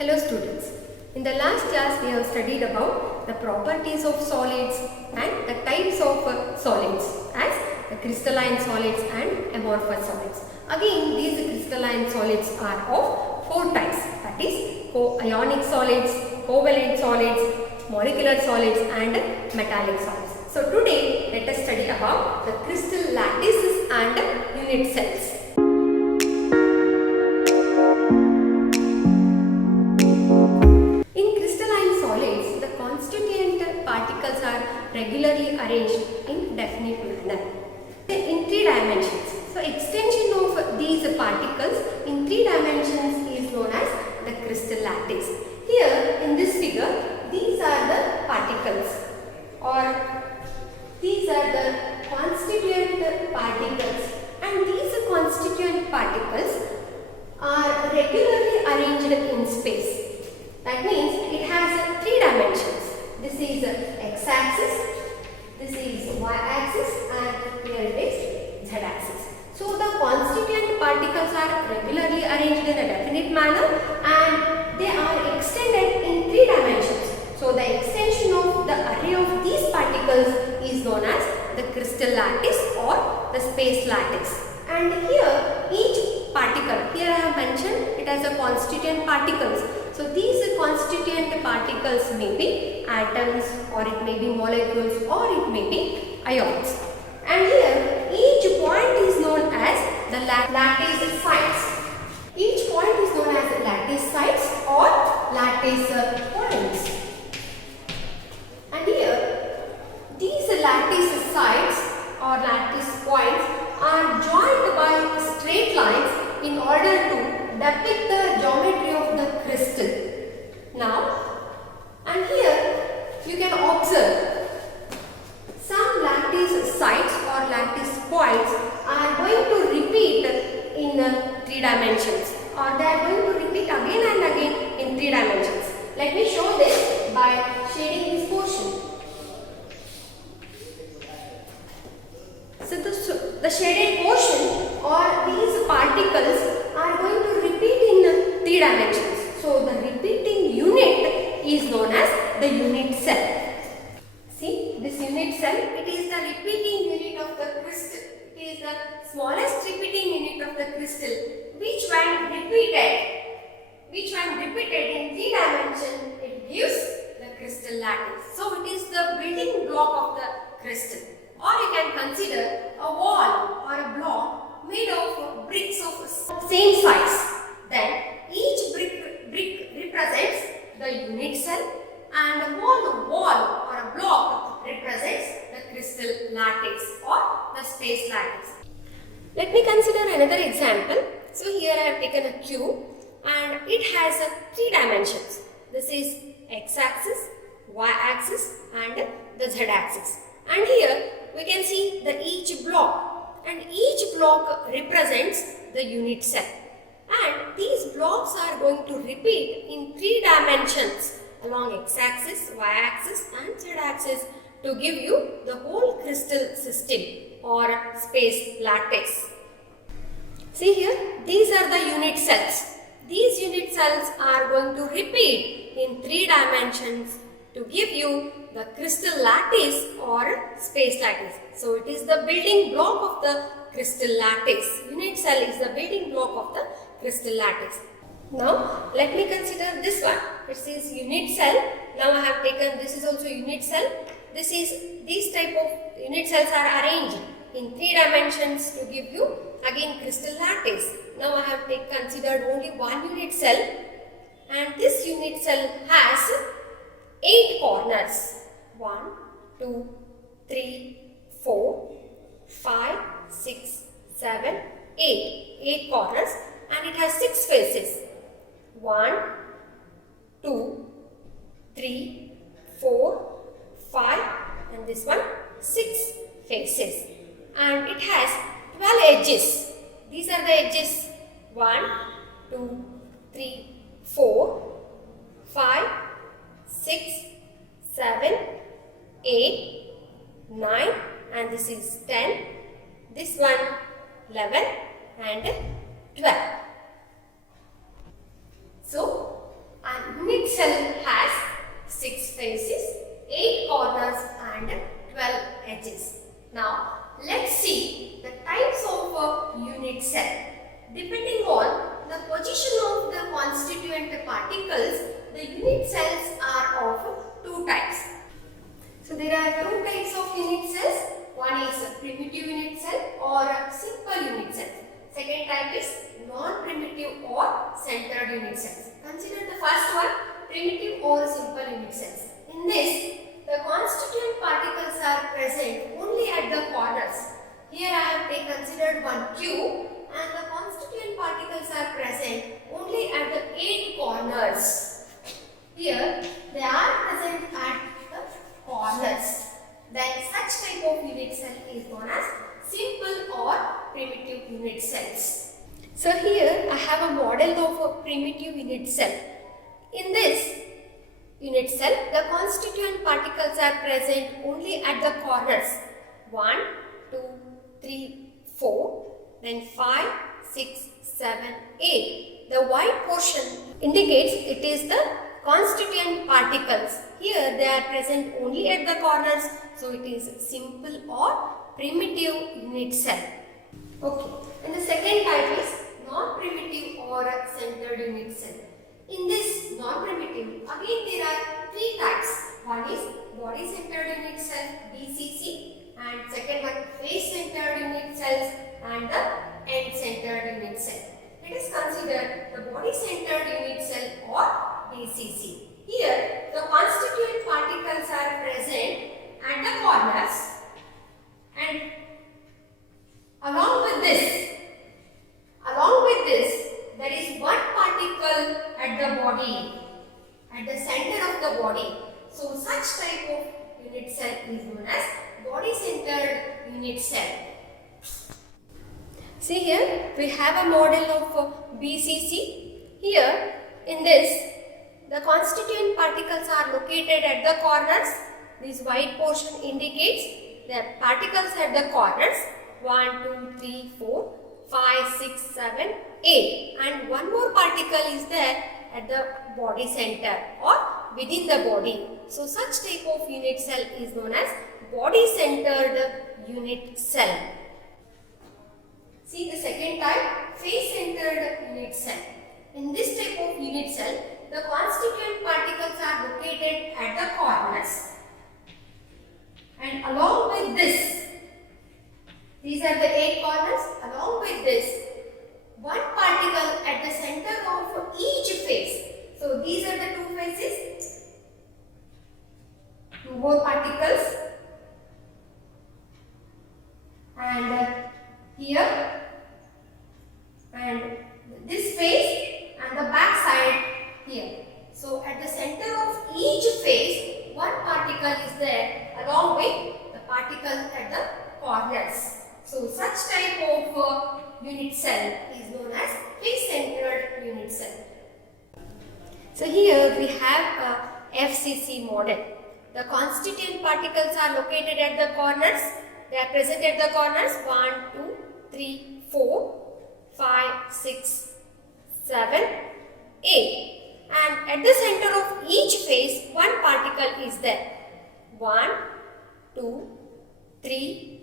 Hello students, in the last class we have studied about the properties of solids and the types of solids as the crystalline solids and amorphous solids. Again, these crystalline solids are of four types, that is ionic solids, covalent solids, molecular solids and metallic solids. So today let us study about the crystal lattices and unit cells. Particles are regularly arranged in definite manner in three dimensions. So extension of these particles in three dimensions is known as the crystal lattice. Here in this figure, these are the particles or these are the constituent particles, and these constituent particles are regularly arranged in space. That means it has three dimensions. This is x-axis, this is y-axis and here it is z-axis. So the constituent particles are regularly arranged in a definite manner and they are extended in three dimensions. So the extension of the array of these particles is known as the crystal lattice or the space lattice. And here each particle, here I have mentioned it as a constituent particles. So these constituent particles may be atoms or it may be molecules or it may be ions. And here each point is known as the lattice sites. Each point is known as the lattice sites or lattice points. And here these lattice sites or lattice points are joined by straight lines in order to depict the geometry of the crystal. Now, and here you can observe some lattice sites or lattice points are going to repeat in three dimensions, or they are going to repeat again and again in three dimensions. Let me show this by shading this portion. So the shaded portion or these particles are going to repeat in three dimensions. So the repeating unit is known as the unit cell. See this unit cell, it is the repeating unit of the crystal. It is the smallest repeating unit of the crystal which when repeated in three dimensions it gives the crystal lattice. So it is the building block of the crystal. Or you can consider a wall or a block made of bricks of same size. Then each brick represents the unit cell and a wall or a block represents the crystal lattice or the space lattice. Let me consider another example. So here I have taken a cube and it has three dimensions. This is x-axis, y-axis and the z-axis. And here we can see each block, and each block represents the unit cell. And these blocks are going to repeat in three dimensions along x-axis, y-axis and z-axis to give you the whole crystal system or space lattice. See here, these are the unit cells. These unit cells are going to repeat in three dimensions to give you the crystal lattice or space lattice. So it is the building block of the crystal lattice. Unit cell is the building block of the crystal lattice. Now let me consider this one. It says unit cell. Now I have taken, this is also unit cell. These type of unit cells are arranged in three dimensions to give you again crystal lattice. Now I have considered only one unit cell, and this unit cell has 8 corners. 1, 2, 3, 4, 5, 6, 7, 8. 8 corners, and it has 6 faces. 1, 2, 3, 4, 5 and this one 6 faces. And it has 12 edges. These are the edges. 1, 2, 3, 4, 5, 6, 7, 8, 9 and this is 10. This one 11 and 12. So I faces, 8 corners and 12 edges. Now let's see the types of a unit cell. Depending on the position of the constituent particles, the unit cells are of two types. So there are two types of unit cells. One is a primitive unit cell or a simple unit cell. Second type is non-primitive or centered unit cells. Consider the first one, primitive or simple unit cells. In this, the constituent particles are present only at the corners. Here I have considered one cube and the constituent particles are present only at the 8 corners. Here they are present at the corners. Then such type of unit cell is known as simple or primitive unit cells. So here I have a model of a primitive unit cell. In this unit cell, the constituent particles are present only at the corners. 1, 2, 3, 4, then 5, 6, 7, 8. The white portion indicates it is the constituent particles. Here they are present only at the corners, so it is simple or primitive unit cell. Okay, and the second type is non-primitive or centered unit cell. In this non-primitive, again there are three types. One is body-centered unit cell (BCC), and second one face-centered unit cells and the end-centered unit cell. Let us consider the body-centered unit cell or BCC. Here, the constituent particles are present at the corners, and along with this, there is one particle at the body, at the center of the body. So, such type of unit cell is known as body-centered unit cell. See here, we have a model of BCC. Here, in this, the constituent particles are located at the corners. This white portion indicates the particles at the corners. 1, 2, 3, 4, 5, 6, 7, 8. And one more particle is there at the body center or within the body. So, such type of unit cell is known as body-centered unit cell. See the second type, face-centered unit cell. In this type of unit cell, the constituent particles are located at the corners. And along with this, these are the 8 corners. Along with this, one particle at the center of each face. So, these are the two faces. Two more particles. And here, and this face and the back side here. So, at the center of each face, one particle is there along with the particles at the corners. So, such type of unit cell is known as face-centered unit cell. So, here we have a FCC model. The constituent particles are located at the corners. They are present at the corners 1, 2, 3, 4, 5, 6, 7, 8. And at the center of each face, one particle is there. 1, 2, 3,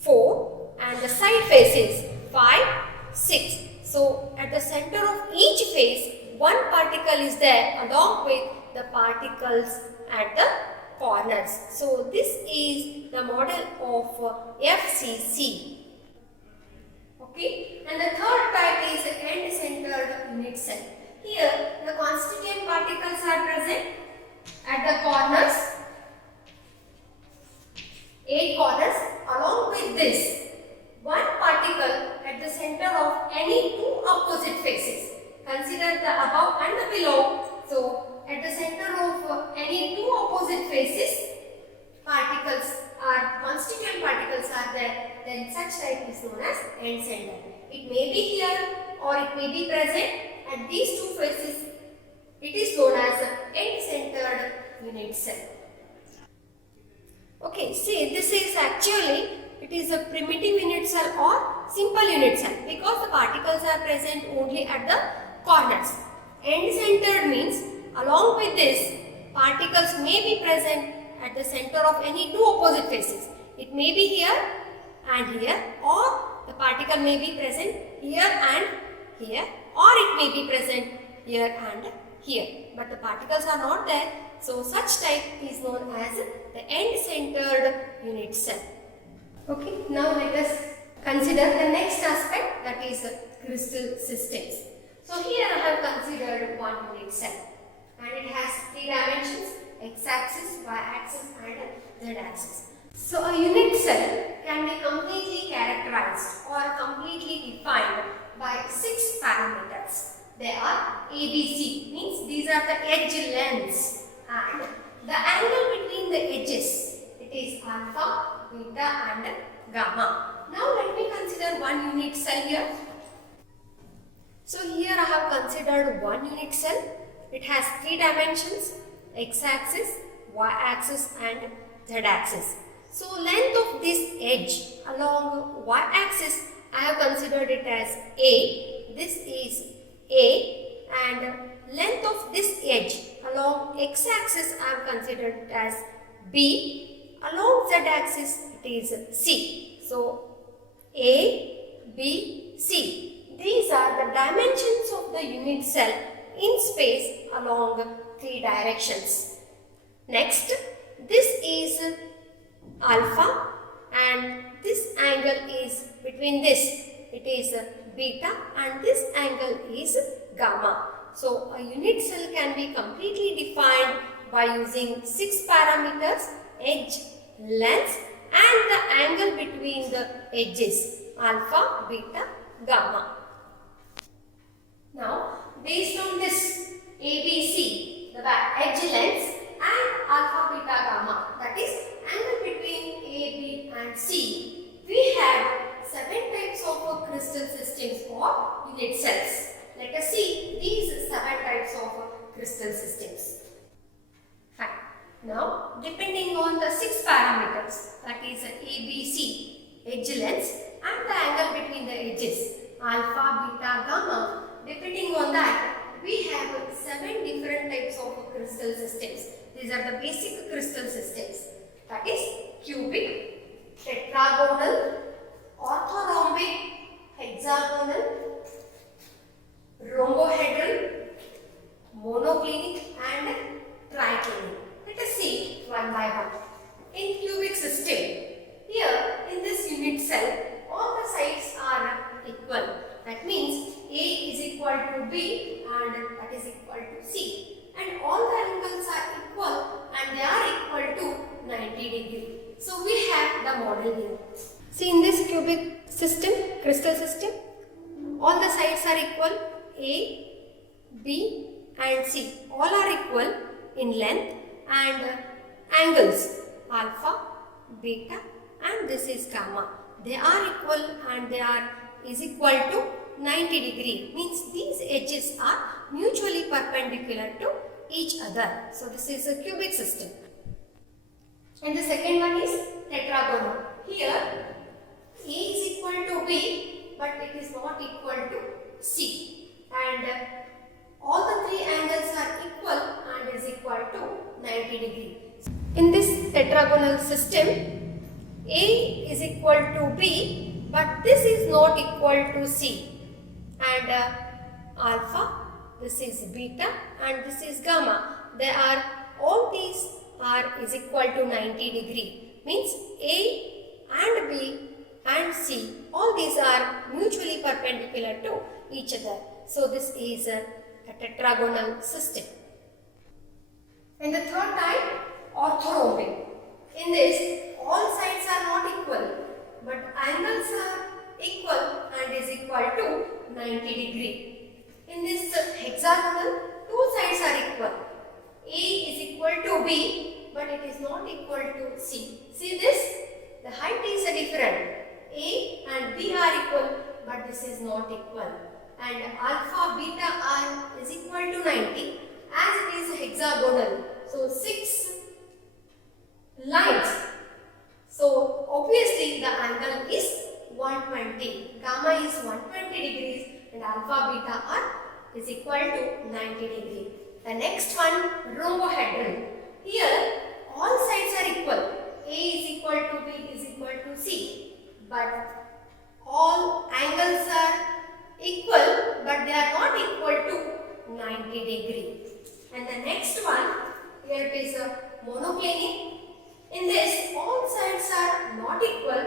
4. And the side faces 5, 6. So, at the center of each face, one particle is there along with the particles at the corners. So, this is the model of FCC. Okay. And the third type is end-centered unit cell. Here, the constituent particles are present at the corners, 8 corners. Along with this, one particle at the center of any two opposite faces. Consider the above and the below. So, at the center of any two opposite faces, constituent particles are there, then such type is known as end center. It may be here or it may be present at these two faces. It is known as end-centered unit cell. Okay, see, this is actually, it is a primitive unit cell or simple unit cell because the particles are present only at the corners. End-centered means along with this, particles may be present at the center of any two opposite faces. It may be here and here, or the particle may be present here and here, or it may be present here and here. But the particles are not there, so such type is known as the end-centered unit cell. Okay, now let us consider the next aspect, that is crystal systems. So here I have considered one unit cell, and it has three dimensions: x-axis, y-axis and z-axis. So a unit cell can be completely characterized or completely defined by 6 parameters. They are ABC, means these are the edge lengths, and the angle between the edges, it is alpha, beta and gamma. Now let me consider one unit cell here. So here I have considered one unit cell. It has 3 dimensions: x-axis, y-axis and z-axis. So length of this edge along y-axis, I have considered it as A. This is A, and length of this edge along x-axis I have considered it as B. Along z-axis it is C. So A, B, C. These are the dimensions of the unit cell in space along 3 directions. Next, this is alpha, and this angle is between this, it is beta, and this angle is gamma. So a unit cell can be completely defined by using 6 parameters: edge, length and the angle between the edges: alpha, beta, gamma. Now, based on this ABC, the edge lengths and alpha, beta, gamma, that is angle between A, B and C, we have 7 types of crystal systems or unit cells. Let us see these 7 types of crystal systems. Fine. Now, depending on the 6 parameters, that is ABC, edge lengths and the angle between the edges, alpha, beta, gamma, depending on that, we have 7 different types of crystal systems. These are the basic crystal systems. That is cubic, tetragonal, orthorhombic, hexagonal, rhombohedral, monoclinic and triclinic. Let us see one by one. In cubic system, here in this unit cell, all the sides are equal. That means A is equal to B and that is equal to C. And all the angles are equal and they are equal to 90 degree. So we have the model here. See, in this cubic system, crystal system, all the sides are equal: A, B and C. All are equal in length and angles: alpha, beta and this is gamma. They are equal and they is equal to 90 degree. Means these edges are mutually perpendicular to each other. So this is a cubic system. And the second one is tetragonal. Here A is equal to B, but it is not equal to C. And all the 3 angles are equal and is equal to 90 degree. In this tetragonal system, A is equal to B, but this is not equal to C. And alpha, this is beta and this is gamma. All these is equal to 90 degree. Means A and B and C, all these are mutually perpendicular to each other. So this is a tetragonal system. And the third type, orthorhombic. In this, all sides are not equal, but angles are equal and is equal to 90 degree. In this hexagonal, 2 sides are equal. A is equal to B, but it is not equal to C. See this? The height is different. A and B are equal, but this is not equal. And alpha, beta is equal to 90 as it is hexagonal. So 6 lines. So obviously the angle is 120. Gamma is 120 degrees and alpha, beta is equal to 90 degree. The next one one rhombohedron. Here all sides are equal. A is equal to B is equal to C. But all angles are equal, but they are not equal to 90 degree. And the next one, here it is a monoclinic. In this, all sides are not equal.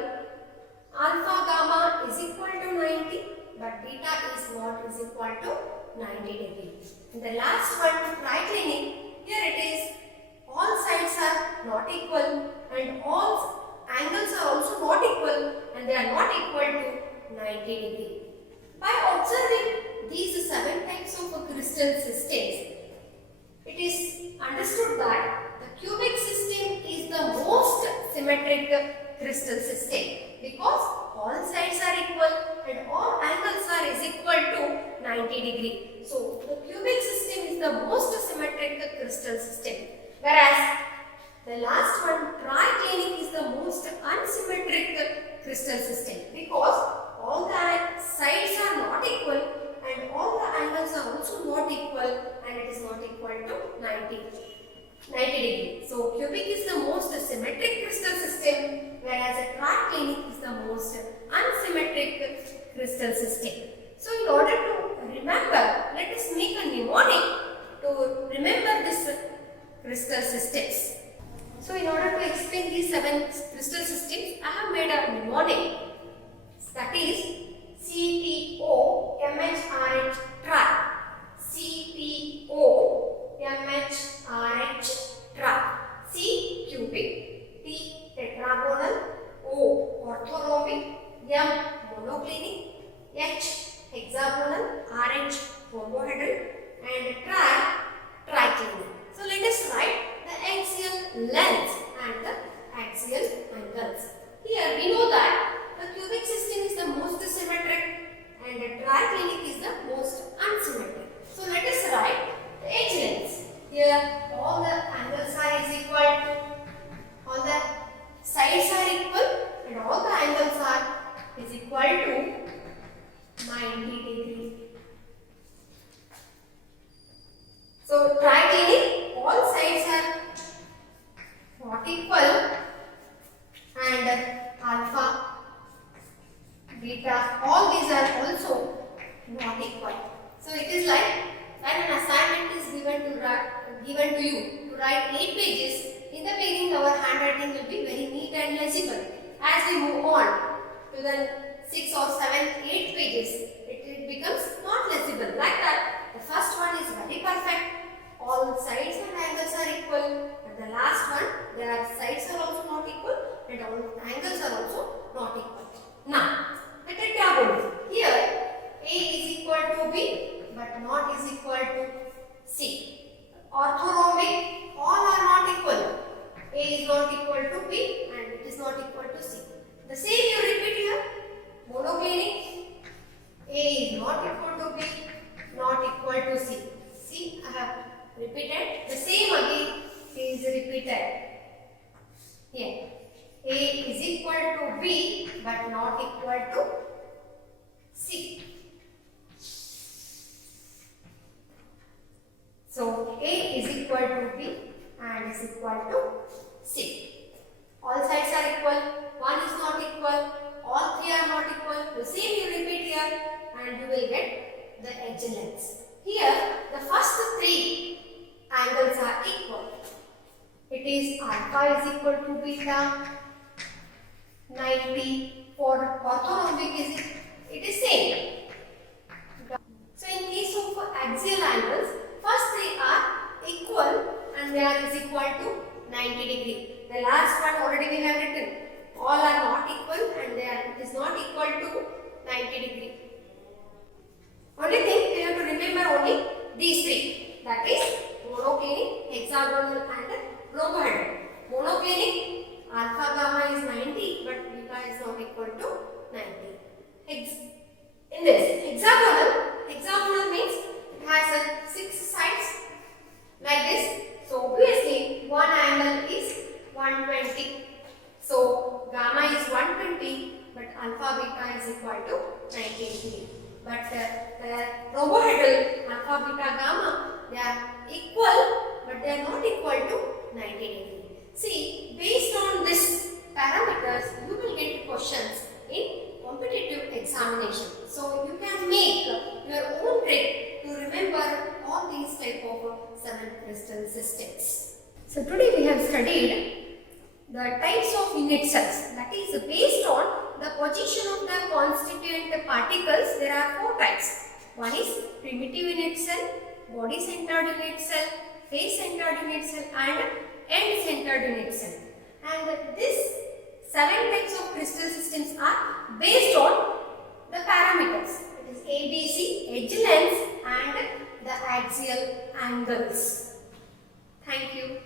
Alpha gamma is equal to 90, but beta is not is equal to 90 degree. And the last one, triclinic. Here it is, all sides are not equal and all angles are also not equal and they are not equal to 90 degree. By observing these 7 types of crystal systems, it is understood that the cubic system is the most symmetric crystal system because all sides are equal and all angles are is equal to 90 degree. So, the cubic system is the most symmetric crystal system, whereas the last one, triclinic, is the most unsymmetric crystal system because all the sides are not equal and all the angles are also not equal and it is not equal to 90 degree. So, cubic is the most symmetric crystal system, whereas a triclinic is the most unsymmetric crystal system. So, in order to remember, let us make a mnemonic to remember this crystal systems. So, in order to explain these 7 crystal systems, I have made a mnemonic, that is CTOMHRH tri. CTOMHRH tri. C cubic, T tetragonal, O orthorhombic, M monoclinic, H hexagonal, RH rhombohedral, and triclinic. So let us write the axial lengths and the axial angles. Here we know that the cubic system is the most symmetric and the triclinic is the most unsymmetric. So let us write the edge lengths. Here all the angles are is equal to, all the sides are equal and all the angles are is equal to 90 degree. So triclinic, all sides are not equal and alpha, beta, all these are also not equal. So it is like when an assignment is given to you to write 8 pages, in the beginning our handwriting will be very neat and legible. As we move on to the 6 or 7, 8 pages, it becomes not legible. Like that, the first one is very perfect. All sides and angles are equal. But the last one, their sides are also not equal and all angles are also not equal. Now, the tetragonal. Here, A is equal to B but not is equal to C. Orthorhombic, all are not equal. A is not equal to B and it is not equal to C. The same you repeat here. Monoclinic, A is not equal to B, not equal to C. See, I have repeated. The same again is repeated. Here, A is equal to B but not equal to C. So, A is equal to B and is equal to C. All sides are equal, one is not equal, all 3 are not equal. The same you repeat here and you will get the edge lengths. Here, the first 3 angles are equal. It is alpha is equal to beta, 90. For orthorhombic it is same. So in case of axial angles, first 3 are equal and they are is equal to 90 degree. The last one already we have written. All are not equal and it is not equal to 90 degree. Only thing you have to remember only these 3. That is monoclinic, hexagonal and rhombohedral. Monoclinic, alpha gamma is 90 but beta is not equal to 90. In this hexagonal means it has 6 sides like this. So obviously one angle is 120. So gamma is 120 but alpha beta is equal to 90 degree. But the rhombohedral alpha beta gamma, they are equal they are not equal to 90 degree. See, based on this parameters, you will get questions in competitive examination. So you can make your own trick to remember all these type of 7 crystal systems. So today we have studied the types of unit cells, that is based on the position of the constituent particles. There are 4 types. One is primitive unit cell, body centered unit cell, face centered unit cell and end centered unit cell. And these 7 types of crystal systems are based on the parameters. It is ABC, edge length and the axial angles. Thank you.